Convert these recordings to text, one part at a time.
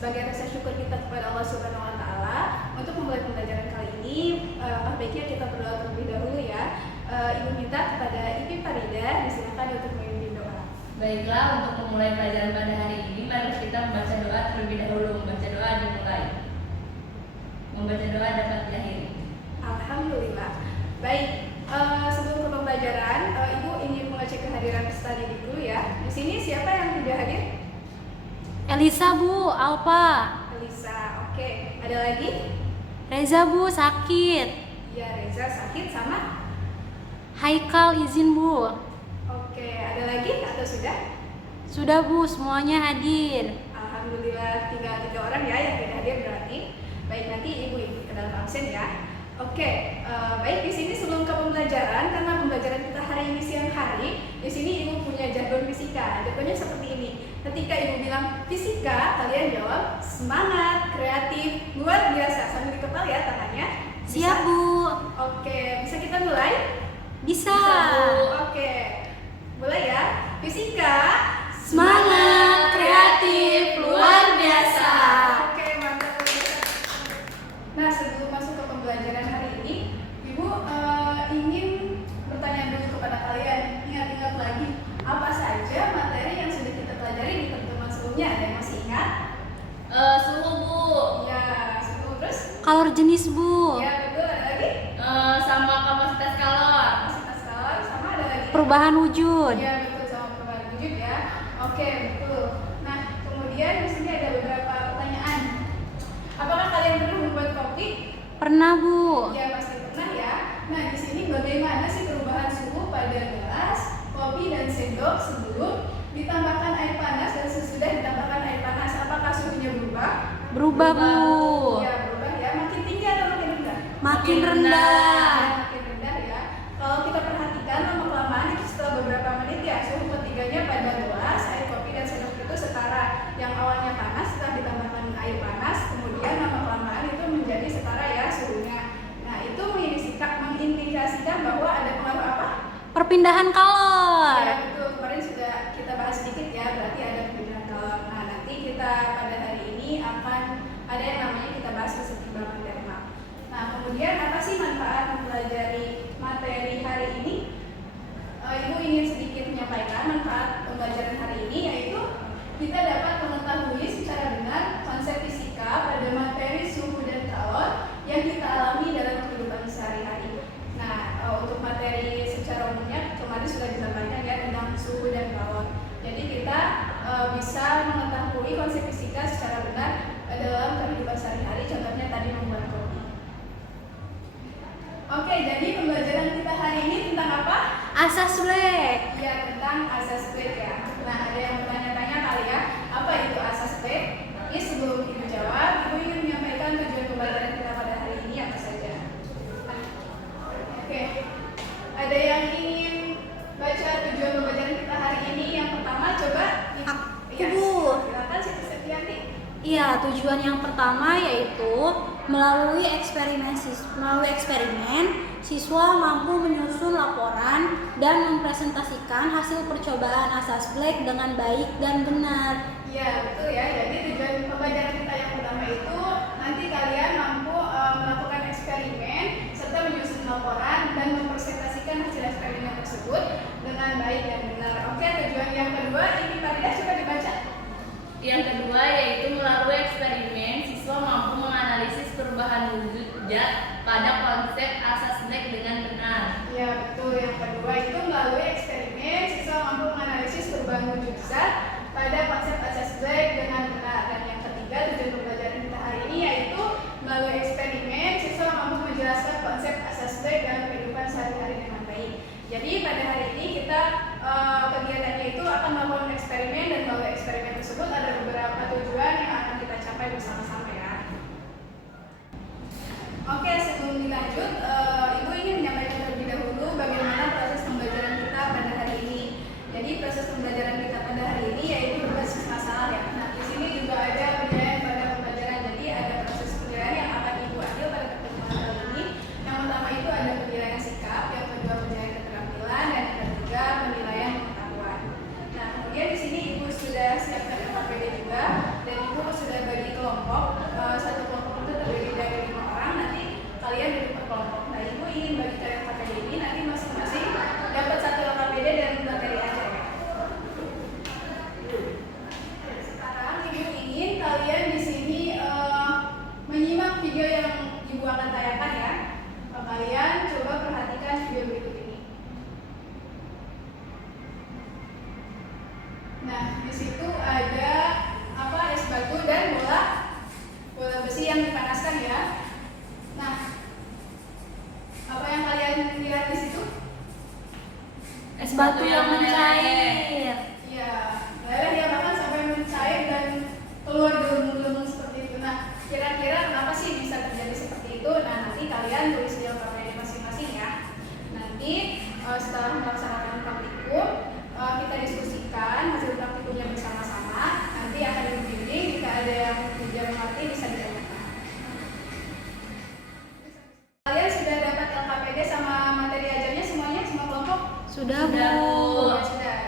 sebagai rasa syukur kita kepada Allah Subhanahu wa taala, untuk memulai pembelajaran kali ini, baiknya kita berdoa terlebih dahulu ya. Ibu minta kepada Ibu Farida disilakan untuk memimpin doa. Baiklah, untuk memulai pelajaran pada hari ini, mari kita membaca doa terlebih dahulu. Membaca doa dimulai. Membaca doa dapat diakhiri. Alhamdulillah. Baik, sebelum ke pembelajaran, Ibu ingin mengecek kehadiran peserta didik dulu ya. Di sini siapa yang tidak hadir? Elisa Bu, Alpa. Elisa, oke. Ada lagi? Reza Bu, sakit. Ya, Reza sakit sama? Haikal izin Bu. Oke, ada lagi atau sudah? Sudah Bu, semuanya hadir. Alhamdulillah, tinggal 3 orang ya yang tidak hadir berarti. Baik, nanti Ibu ikut ke dalam absen ya. Oke, baik, di sini sebelum ke pembelajaran, karena pembelajaran kita hari ini siang hari, di sini Ibu punya jargon fisika. Jargonnya seperti ini. Ketika Ibu bilang fisika, kalian jawab semangat, kreatif, luar biasa. Sambil dikepal ya tangannya. Bisa? Siap Bu. Oke, bisa kita mulai? Bisa. Bu. Oke, mulai ya. Fisika, Semangat, kreatif, luar biasa. Oke, mantap. Nah, sebelum masuk ke pembelajaran hari ini, Ibu ingin bertanya dulu kepada kalian. Ingat-ingat lagi, apa saja materi yang sudah kita pelajari di pertemuan sebelumnya? Ada yang masih ingat? Suhu Bu. Ya, suhu. Terus? Kalor jenis Bu. Ya, betul. Ada lagi? Sama kapasitas kalor. Kapasitas kalor, sama ada lagi? Perubahan wujud. Ya, betul, sama perubahan wujud ya. Oke, betul. Nah, kemudian di sini ada beberapa pertanyaan. Apakah kalian pernah membuat kopi? Pernah Bu. Ya, pasti pernah ya. Nah, di sini bagaimana sih perubahan suhu pada gelas, kopi dan sendok sebelum ditambahkan air panas dan sesudah ditambahkan air panas? Apakah suhunya berubah? Berubah Bu. Ya, berubah ya. Makin tinggi atau makin rendah? Makin rendah. Ya, makin rendah ya. Kalau kita perhatikan lama-kelamaan itu setelah beberapa menit ya, suhu ketiganya pada gelas, air kopi dan sendok itu setara. Yang awalnya panas setelah ditambahkan air panas, kemudian lama-kelamaan itu menjadi setara ya suhunya. Nah, itu mengindikasikan bahwa ada pengaruh apa? Perpindahan kalor. Ya, betul. Kemarin sudah kita bahas sedikit ya, berarti ada perpindahan kalor. Nah, nanti kita pada hari ini akan ada yang namanya kita bahas kesetimbangan termal. Nah, kemudian apa sih manfaat mempelajari materi hari ini? Ibu ingin sedikit menyampaikan manfaat pembelajaran hari ini, yaitu kita dapat mengetahui secara benar konsep fisika pada materi suhu dan kalor yang kita alami dalam kehidupan sehari-hari. Nah, untuk materi secara umumnya kemarin sudah disampaikan ya tentang suhu dan kalor. Jadi kita bisa mengetahui konsep fisika secara benar dalam kehidupan sehari-hari. Contohnya tadi membuat kopi. Oke, jadi pembelajaran kita hari ini tentang apa? Asas Black. Ya, tentang asas Black ya. Nah, ada yang bertanya-tanya kali ya, apa itu asas Black? Tapi sebelum Ibu jawab, Ibu ingin menyampaikan tujuan pembelajaran kita pada hari ini apa saja. Oke, ada yang ingin baca tujuan pembelajaran kita hari ini? Yang pertama, coba Bu. silakan Siti Septianti. Iya, tujuan yang pertama yaitu melalui eksperimen, siswa mampu menyusun laporan dan mempresentasikan hasil percobaan asas Black dengan baik dan benar. Iya, betul ya. Jadi tujuan pembelajaran kita yang pertama itu nanti kalian mampu melakukan eksperimen serta menyusun laporan dan mempresentasikan hasil eksperimen tersebut dengan baik dan benar. Oke, tujuan yang kedua ini Farida coba dibaca. Yang kedua yaitu melalui eksperimen, siswa mampu menganalisis perubahan wujud zat pada konsep asas Black dengan benar. Ya, betul. Yang kedua itu melalui eksperimen, siswa mampu menganalisis perubahan wujud zat pada konsep asas Black dengan benar. Dan yang ketiga, tujuan pembelajaran kita hari ini yaitu melalui eksperimen, siswa mampu menjelaskan konsep asas Black dalam kehidupan sehari-hari dengan baik. Jadi pada hari ini kita kegiatannya itu akan melakukan eksperimen, dan melalui eksperimen tersebut ada beberapa tujuan yang akan kita capai bersama-sama ya. Oke, sebelum dilanjut, Ibu ingin menyampaikan terlebih dahulu bagaimana proses pembelajaran kita pada hari ini. Jadi proses pembelajaran kita pada hari ini yaitu berbasis masalah ya. Nah, di sini juga ada penilaian pada pembelajaran. Jadi ada proses penilaian yang akan Ibu ambil pada pertemuan kali ini. Yang pertama itu ada penilaian sikap, yang kedua penilaian keterampilan, dan yang ketiga penilaian pengetahuan. Nah, kemudian di sini Ibu sudah siapkan LKPD juga, dan batu yang mencair. Iya, meleleh ya, bahkan sampai mencair dan keluar gelembung-gelembung seperti itu. Nah, kira-kira kenapa sih bisa terjadi seperti itu? Nah, nanti kalian tulis di LKPD masing-masing ya. Nanti setelah melaksanakan praktikum, kita diskusikan hasil praktikumnya bersama-sama. Nanti akan dibimbing, jika ada yang tidak mengerti bisa ditanyakan. Kalian sudah dapat LKPD sama materi ajarnya semuanya, semua kelompok? Sudah, Bu. Ya, sudah.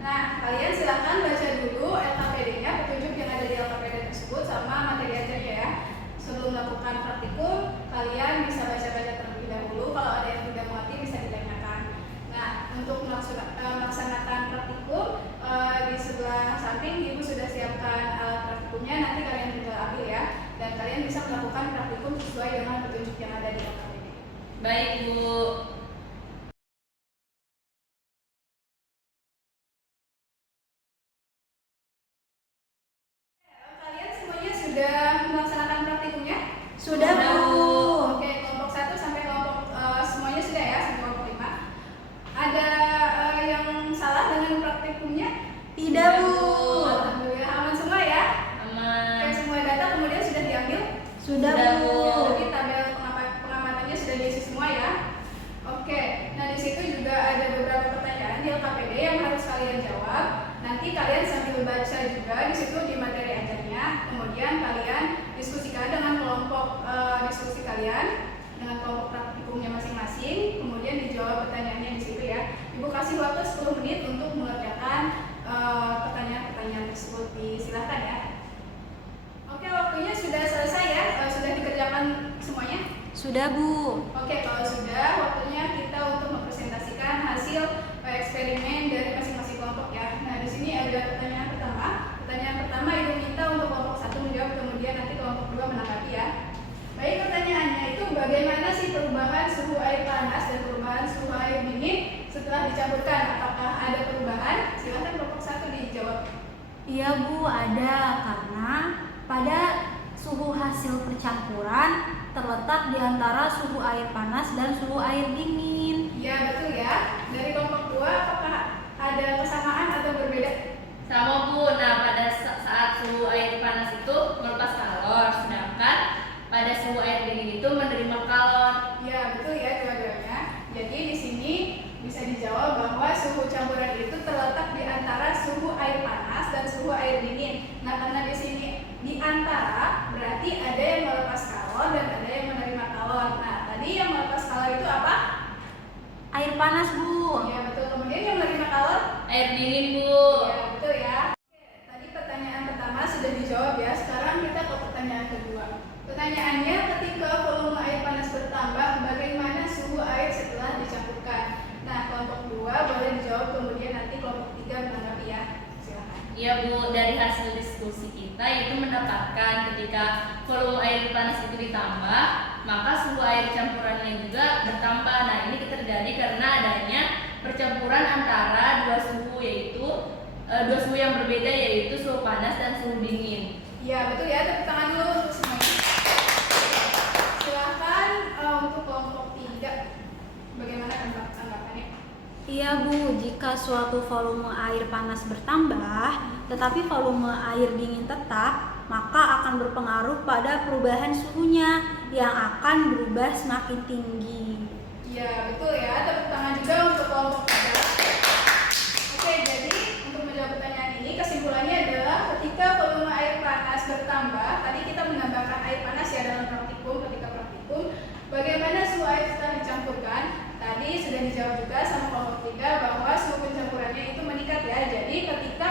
Nah, kalian silakan baca dulu LKPD-nya, petunjuk yang ada di LKPD tersebut sama materi ajarnya ya. Sebelum melakukan praktikum, kalian bisa baca-baca terlebih dahulu. Kalau ada yang tidak mengerti bisa ditanyakan. Nah, untuk melaksanakan praktikum, di sebelah samping Ibu sudah siapkan alat praktikumnya. Nanti kalian tinggal ambil ya. Dan kalian bisa melakukan praktikum sesuai dengan petunjuk yang ada di LKPD. Baik, Bu. Kalian semuanya sudah melaksanakan praktikumnya? Sudah, Bu. Oke, kelompok 1 sampai kelompok semuanya sudah ya, sampai kelompok 5. Ada yang salah dengan praktikumnya? Tidak, Bu. Alhamdulillah aman semua ya. Aman. Oke, semua data kemudian sudah diambil. Sudah, Sudah, Bu. Bu. Jadi tabel pengamatannya sudah diisi semua ya. Oke, nah di situ juga ada beberapa pertanyaan di LKPD yang harus kalian jawab. Nanti kalian sambil baca juga di situ di materi ajarnya. Kemudian kalian diskusikan dengan kelompok diskusi kalian dengan kelompok praktikumnya masing-masing. Kemudian dijawab pertanyaannya di situ ya. Ibu kasih waktu 10 menit untuk mengerjakan pertanyaan-pertanyaan tersebut. Silakan ya. Oke, waktunya sudah selesai ya. Sudah dikerjakan semuanya? Sudah, Bu. Oke, kalau sudah, waktunya kita untuk mempresentasikan hasil eksperimen dari masing-masing kelompok ya. Nah, di sini ada pertanyaan pertama. Pertanyaan pertama Ibu minta untuk kelompok 1 menjawab, kemudian nanti kelompok 2 menanggapi ya. Baik, pertanyaannya itu bagaimana sih perubahan suhu air panas dan perubahan suhu air dingin setelah dicampurkan? Apakah ada perubahan? Silakan kelompok 1 dijawab. Iya, Bu, ada. Karena pada suhu hasil percampuran terletak di antara suhu air panas dan suhu air dingin. Iya, betul ya. Dari kelompok 2, apakah ada kesamaan atau berbeda? Sama, Bu. Nah, pada saat suhu air panas itu melepas kalor, sedangkan pada suhu air dingin itu menerima kalor. Ya, betul ya dua-duanya. Jadi di sini bisa dijawab bahwa suhu campuran itu terletak di antara suhu air panas dan suhu air dingin. Nah, karena di sini di antara berarti ada yang melepas kalor dan ada yang menerima kalor. Nah, tadi yang melepas kalor itu apa? Air panas, Bu. Ya, betul. Kemudian yang menerima kalor? Air dingin, Bu. Ya, betul ya. Oke, tadi pertanyaan pertama sudah dijawab ya. Sekarang kita ke pertanyaan kedua. Pertanyaannya, ketika volume air panas bertambah, bagaimana suhu air setelah dicampurkan? Nah, kelompok 2 boleh dijawab, kemudian nanti kelompok 3 menanggapi ya. Silakan. Iya, Bu, dari hasil diskusi kita itu mendapatkan ketika volume air panas itu ditambah, maka suhu air campurannya juga bertambah. Nah, ini terjadi karena adanya percampuran antara dua suhu yang berbeda, yaitu suhu panas dan suhu dingin. Iya, betul ya. Tepuk tangan dulu untuk semuanya. Silakan untuk kelompok 3. Bagaimana tanggapannya? Iya, Bu, jika suatu volume air panas bertambah, tetapi volume air dingin tetap, maka akan berpengaruh pada perubahan suhunya yang akan berubah semakin tinggi. Iya, betul ya. Tepuk tangan juga untuk kelompok 3. Oke, jadi untuk menjawab pertanyaan ini, kesimpulannya adalah ketika volume air panas bertambah, tadi kita menambahkan air panas ya dalam praktikum, ketika praktikum, bagaimana suhu air setelah dicampurkan? Tadi sudah dijawab juga sama kelompok 3 bahwa suhu pencampurannya itu meningkat ya. Jadi ketika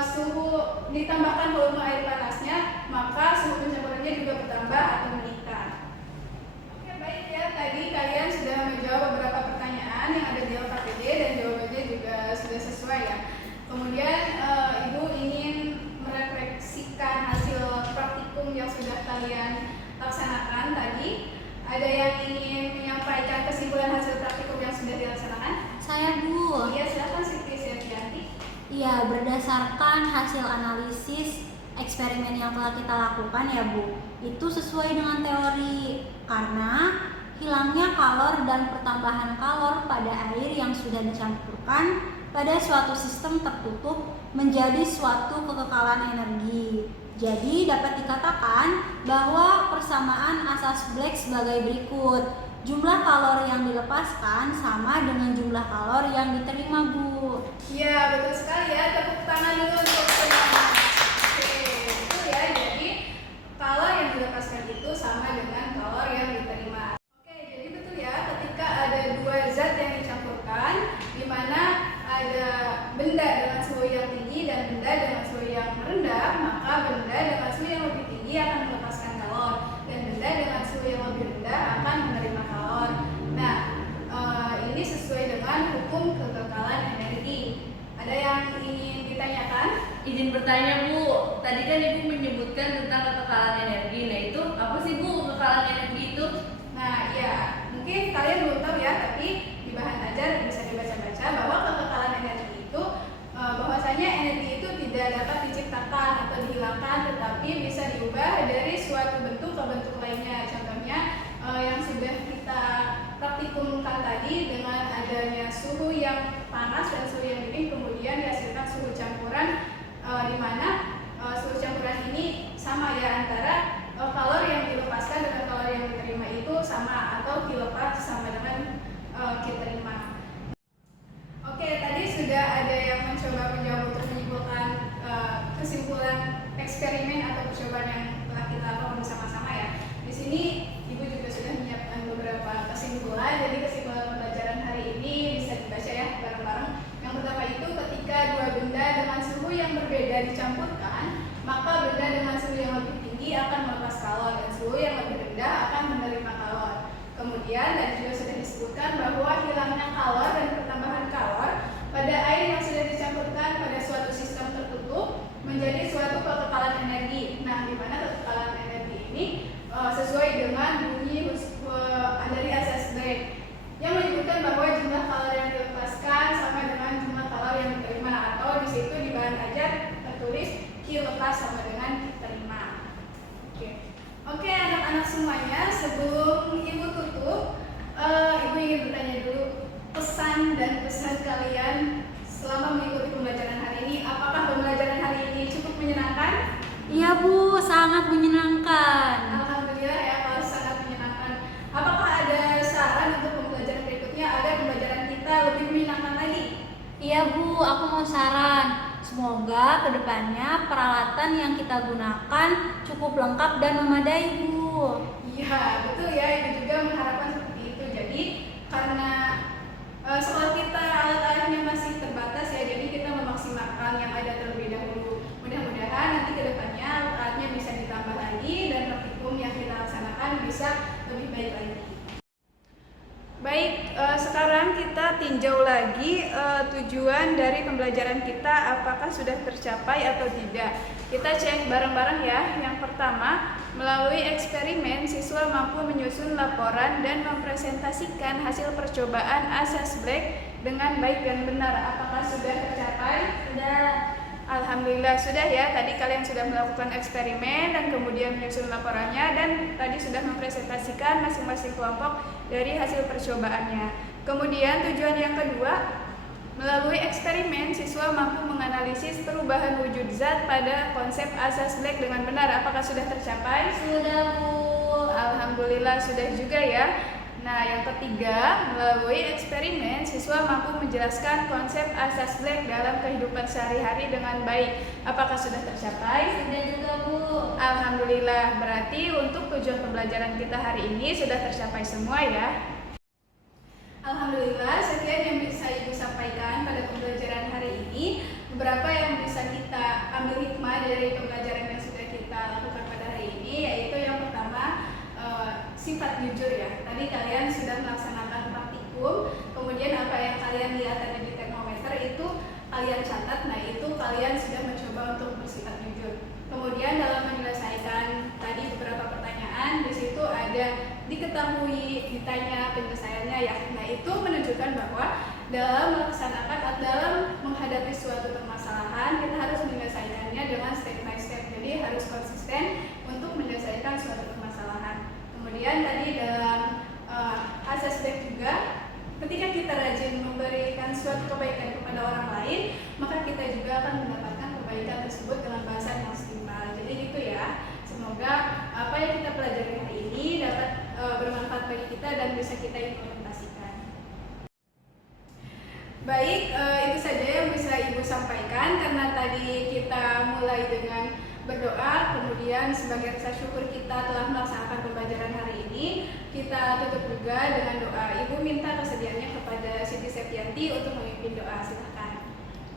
suhu ditambahkan volume air panasnya, maka suhu pencampurannya juga bertambah atau meningkat. Oke, baik ya. Tadi kalian sudah menjawab beberapa pertanyaan yang ada di LKPD dan jawabannya juga sudah sesuai ya. Kemudian Ibu ingin merefleksikan hasil praktikum yang sudah kalian laksanakan tadi. Ada yang ingin menyampaikan kesimpulan hasil praktikum yang sudah dilaksanakan? Saya, Bu. Iya, silakan Siti Septianti. Iya, berdasarkan hasil analisis eksperimen yang telah kita lakukan ya, Bu, itu sesuai dengan teori. Karena hilangnya kalor dan pertambahan kalor pada air yang sudah dicampurkan pada suatu sistem tertutup menjadi suatu kekekalan energi. Jadi dapat dikatakan bahwa persamaan asas Black sebagai berikut. Jumlah kalor yang dilepaskan sama dengan jumlah kalor yang diterima, Bu. Iya, betul sekali ya. Tepuk tangan dulu untuk semuanya. Oke, betul ya. Jadi kalor yang dilepaskan itu sama dengan kalor yang diterima. Oke, jadi betul ya. Ketika ada dua zat yang dicampurkan, di mana ada benda dengan suhu yang tinggi dan benda dengan suhu yang rendah, maka benda dengan suhu yang lebih tinggi akan melepaskan kalor dan benda dengan suhu yang lebih rendah akan menerima kalor. Nah, ini sesuai dengan hukum kekekalan energi. Ada yang ingin ditanyakan? Izin bertanya, Bu. Tadi kan Ibu menyebutkan tentang kekekalan energi. Nah, itu apa sih, Bu, kekekalan energi itu? Nah, ya, mungkin kalian belum tahu ya, tapi di bahan ajar bisa dibaca-baca bahwa kekekalan energi itu bahwasanya energi itu tidak dapat diciptakan atau dihilangkan, tetapi bisa diubah dari suatu bentuk ke bentuk lainnya. Contohnya yang sudah kita praktikumkan tadi dengan adanya suhu yang panas dan suhu yang dingin, kemudian dihasilkan suhu campuran, di mana suhu campuran ini sama ya, antara kalor yang dilepaskan dengan kalor yang diterima itu sama, atau dilepas sama dengan diterima. Oke, tadi sudah ada yang mencoba menjawab untuk menyimpulkan kesimpulan eksperimen atau percobaan yang telah kita lakukan bersama-sama ya. Di sini Ibu juga sudah menyiapkan beberapa kesimpulan. Jadi kesimpulan pembelajaran hari ini bisa dibaca ya bareng-bareng. Yang pertama itu, ketika dua benda dengan suhu yang berbeda dicampurkan, maka benda dengan suhu yang lebih tinggi akan melepas kalor dan suhu yang lebih rendah akan menerima kalor. Kemudian tadi juga sudah disebutkan bahwa hilangnya kalor dan pertambahan kalor pada air yang sudah dicampurkan pada suatu sistem tertutup menjadi suatu kekekalan energi. Nah, di mana kekekalan energi ini sesuai dengan bunyi dari asas Black yang menyebutkan bahwa jumlah kalor yang dilepaskan sama dengan jumlah kalor yang diterima, atau di situ di bahan ajar tertulis Q lepas sama dengan diterima. Oke, anak-anak semuanya, sebelum Ibu tutup, Ibu ingin bertanya dulu pesan dan pesan kalian selama mengikuti pembelajaran hari ini. Apakah pembelajaran hari ini cukup menyenangkan? Iya, Bu, sangat menyenangkan. Alhamdulillah ya, kalau sangat menyenangkan. Apakah ada saran untuk pembelajaran berikutnya agar pembelajaran kita lebih menyenangkan lagi? Iya, Bu, aku mau saran. Semoga kedepannya peralatan yang kita gunakan cukup lengkap dan memadai, Bu. Iya, betul ya. Ibu juga mengharapkan seperti itu. Jadi karena sekolah kita alat-alatnya masih terbatas ya, jadi kita memaksimalkan yang ada terlebih dahulu. Mudah-mudahan nanti kedepannya alat-alatnya bisa ditambah lagi dan praktikum yang kita laksanakan bisa lebih baik lagi. Baik, sekarang kita tinjau lagi tujuan dari pembelajaran kita apakah sudah tercapai atau tidak. Kita cek bareng-bareng ya. Yang pertama, melalui eksperimen siswa mampu menyusun laporan dan mempresentasikan hasil percobaan asas Black dengan baik dan benar. Apakah sudah tercapai? Sudah. Alhamdulillah sudah ya. Tadi kalian sudah melakukan eksperimen dan kemudian menyusun laporannya, dan tadi sudah mempresentasikan masing-masing kelompok dari hasil percobaannya. Kemudian tujuan yang kedua, melalui eksperimen siswa mampu menganalisis perubahan wujud zat pada konsep asas Black dengan benar. Apakah sudah tercapai? Sudah, Bu. Alhamdulillah sudah juga ya. Nah, yang ketiga, melalui eksperimen siswa mampu menjelaskan konsep asas Black dalam kehidupan sehari-hari dengan baik. Apakah sudah tercapai? Sudah juga, Bu. Alhamdulillah, berarti untuk tujuan pembelajaran kita hari ini sudah tercapai semua ya. Alhamdulillah, sekian yang bisa Ibu sampaikan pada pembelajaran hari ini. Beberapa yang bisa kita ambil hikmah dari pembelajaran yang sudah kita lakukan pada hari ini, yaitu yang pertama, sifat jujur ya. Tadi kalian sudah melaksanakan praktikum, kemudian apa yang kalian lihat ada di termometer itu kalian catat. Nah, itu kalian sudah mencoba untuk bersifat jujur. Kemudian dalam menyelesaikan tadi beberapa pertanyaan, di situ ada diketahui, ditanya penyelesaiannya ya. Nah, itu menunjukkan bahwa dalam melaksanakan atau dalam menghadapi suatu permasalahan, kita harus menyelesaikannya dengan step by step. Jadi harus konsisten untuk menyelesaikan suatu permasalahan. Kemudian tadi dalam Baik, itu saja yang bisa Ibu sampaikan karena tadi kita mulai dengan berdoa, kemudian sebagai rasa syukur kita telah melaksanakan pembelajaran hari ini, kita tutup juga dengan doa. Ibu minta kesediaannya kepada Siti Septianti untuk memimpin doa, silahkan.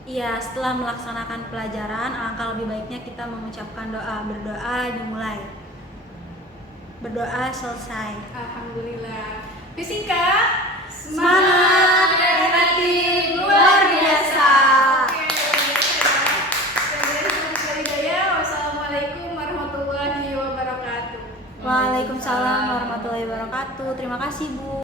Iya, setelah melaksanakan pelajaran, alangkah lebih baiknya kita mengucapkan doa. Berdoa dimulai. Berdoa selesai. Alhamdulillah. Fisika, Semangat, kreatif, luar biasa. Oke, luar biasa. Wassalamualaikum warahmatullahi wabarakatuh. Waalaikumsalam warahmatullahi wabarakatuh. Terima kasih, Bu.